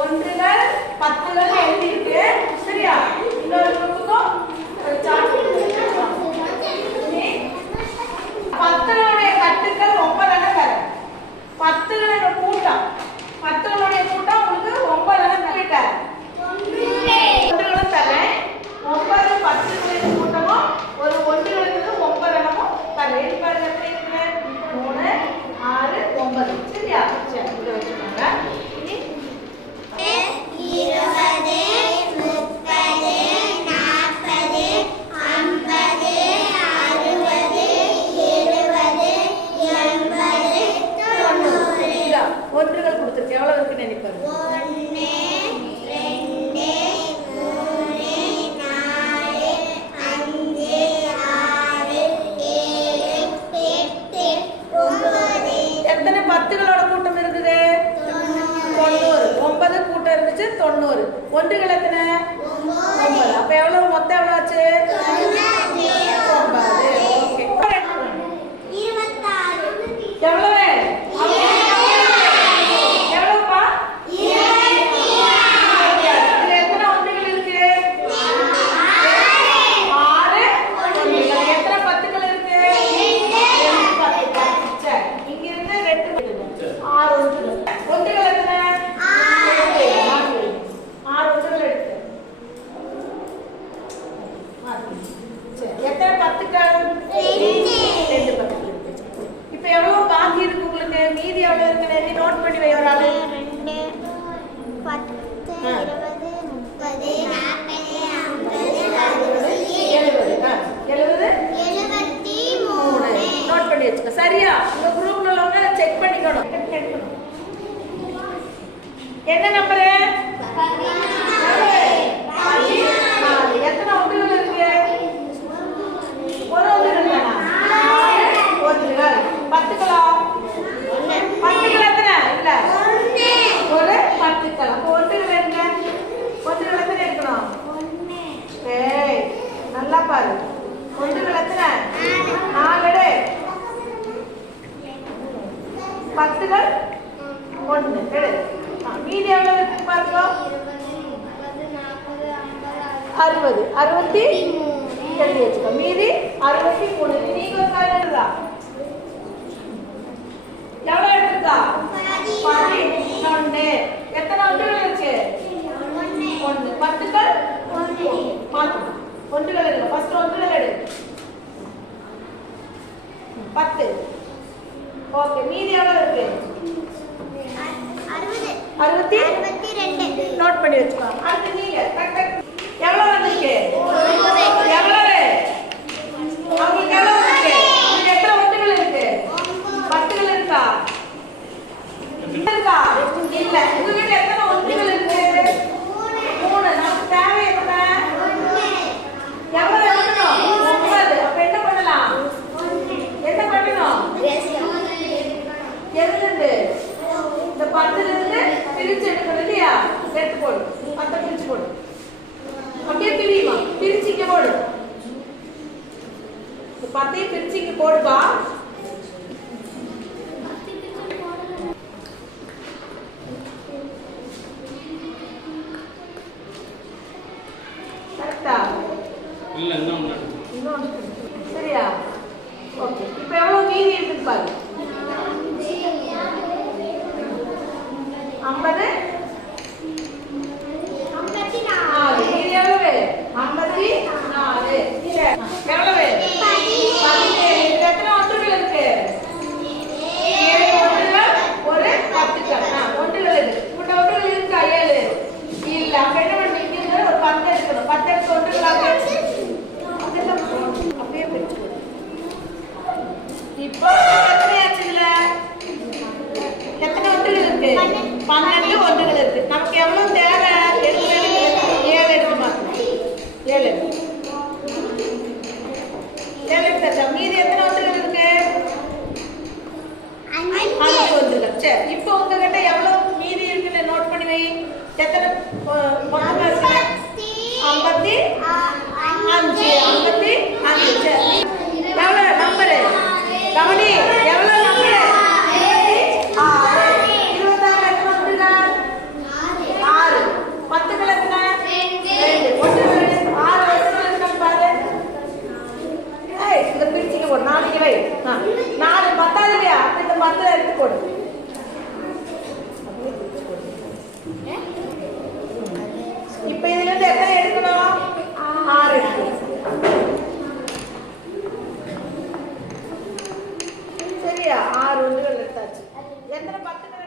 ஒன்றுகள் பத்துகள் எழுதிட்டு சரியா இன்னொரு குரூப்புக்கும் பத்துகளுடைய கட்டுக்கள் 9 தரேன். பத்துகளுடைய கூட்டம் பத்துகளுடைய கூட்டம் உங்களுக்கு 9 தரேன். ஒன்றுகளும் தரேன். 9 பத்துகளின் கூட்டமும் ஒரு ஒன்றுகளுக்கு 9 தரேன். பாருங்க எப்படி இருக்கு 3 6 9 சரியா சரி இதை வச்சுக்கோங்க. இனி 20 30 40 50 60 70 80 90 ஒன்றுகள் கொடுத்துருக்கு எவ்வளவு இருக்குன்னு நினைப்பாரு 1 2 3 4 5 6 7 8 9 எத்தனை பத்துகளோட கூட்டம் இருக்குது 90 9 கூட்டம் இருந்துச்சு 90 ஒன்றுகள் எத்தனை 9 அப்ப எவ்வளவு மொத்தம் எவ்வளவு ஆச்சு 9 ஓகே 26 எவ்வளவு எவ்வளவுப்பா 26 இதுல எத்தனை ஒன்றுகள் இருக்கு 6 ஒன்றுகள் எத்தனை பத்துகள் இருக்கு 2 பத்துகள் சரி இங்க இருந்து 2 6 ஒன்றுகள் ஒன்றுகள் எத்தனை 6 ஒன்றுகள் எடுத்து சரி எத்தனை பத்துக்கள் 2 பத்துக்கள் இப்ப எவ்வளவு பாக்கி இருக்கு உங்களுக்கு மீதி எவ்வளவு இருக்குன்னு எழுதி நோட் பண்ணி வை ஒரு ஆளு 2 10 20 30 40 50 70 நோட் பண்ணி வச்சுக்க சரியா உங்க குரூப்ல உள்ளவங்க செக் பண்ணிக்கணும் என்ன நம்பர் எத்தனை ஒன்றுகள் இருக்கு ஒரு ஒன்றுகள் தானா 4 ஒன்றுகள் பத்துக்களா பத்துக்கள் எத்தனை இல்ல ஒரு பத்துக்கள் அப்போ ஒன்றுகள் என்ன ஒன்றுகள் எத்தனை இருக்கணும் ஏய் நல்லா பாரு ஒன்றுகள் எத்தனை 4 பத்துகள் 1 எடு மீதி எவ்வளவு இருக்கு பாருங்க 60 63 எழுதி வச்சுக்கோ மீதி 63 நீங்க ஒரு கால் எழுதா எவ்வளவு எடுத்துக்கா 11 எத்தனை ஒன்றுகள் இருக்கு 1 பத்துக்கள் 1 ஒன்றுகள் இருக்கு ஃபர்ஸ்ட் ஒன்றுகள் எடு 10 ஓகே மீதி எவ்வளவு இருக்கு 62 நோட் பண்ணி வச்சுக்கோ அடுத்து நீங்க டக் டக் எவ்வளவு வந்திருக்கு எவ்வளவு உங்களுக்கு எவ்வளவு இருக்கு உங்களுக்கு எத்தனை ஒன்றுகள் இருக்கு பத்துகள் இருக்கா இருக்கா இல்ல உங்க வீட்டுல எத்தனை ஒன்றுகள் இருக்கு 3 நமக்கு தேவை எத்தனை எவ்வளவு எடுக்கணும் 9 அப்ப என்ன பண்ணலாம் என்ன பண்ணணும் எதுல இருந்து இந்த 10ல இருந்து பிரிச்சு எடுக்கணும் இல்லையா எடுத்து போடு 10 பிரிச்சு போடு அப்படியே பிரியுமா பிரிச்சுக்க போடு இந்த 10 பிரிச்சுக்க போடுப்பா கரெக்டா இல்ல இன்னும் சரியா ஓகே இப்போ எவ்வளவு மீதி இருக்குன்னு பாரு 50 4 மீதி எவ்வளவு 54 எவ்வளவு 17 எத்தனை ஒன்றுகள் இருக்கு 7 ஒன்றுகள் ஒரு பத்துக்கள் ஒன்றுகள் இருக்கு உங்க ஒன்றுகள் இருக்கா 7 இல்ல அப்ப என்ன பண்ணீங்க ஒரு 10 எடுக்கணும் 10 எடுத்து ஒன்றுகளாக அப்படியே பிரிச்சு இப்போ எத்தனை ஆச்சு இல்ல எத்தனை ஒன்றுகள் இருக்கு 12 ஒன்றுகள் இருக்கு நமக்கு எவ்வளவு தேவை 7 எடுத்து மாத்தணும் 7 எடுத்தா மீதி எத்தனை ஒன்றுகள் இருக்கு 5 ஒன்றுகள் சரி இப்போ உங்ககிட்ட எவ்வளவு மீதி இருக்குன்னு நோட் பண்ணி வை எத்தனை மொத்தமா இருக்கு 55 55 சரி எவ்வளவு நம்பர் கவனி எவ்வளவு நம்பர் 26 26 எத்தனை ஒன்றுகள் இருந்து எத்தனை எடுக்கணும்? 6 எடுக்கணும். சரியா? 6 உண்டுகள் எடுத்தாச்சு. எத்தனை 10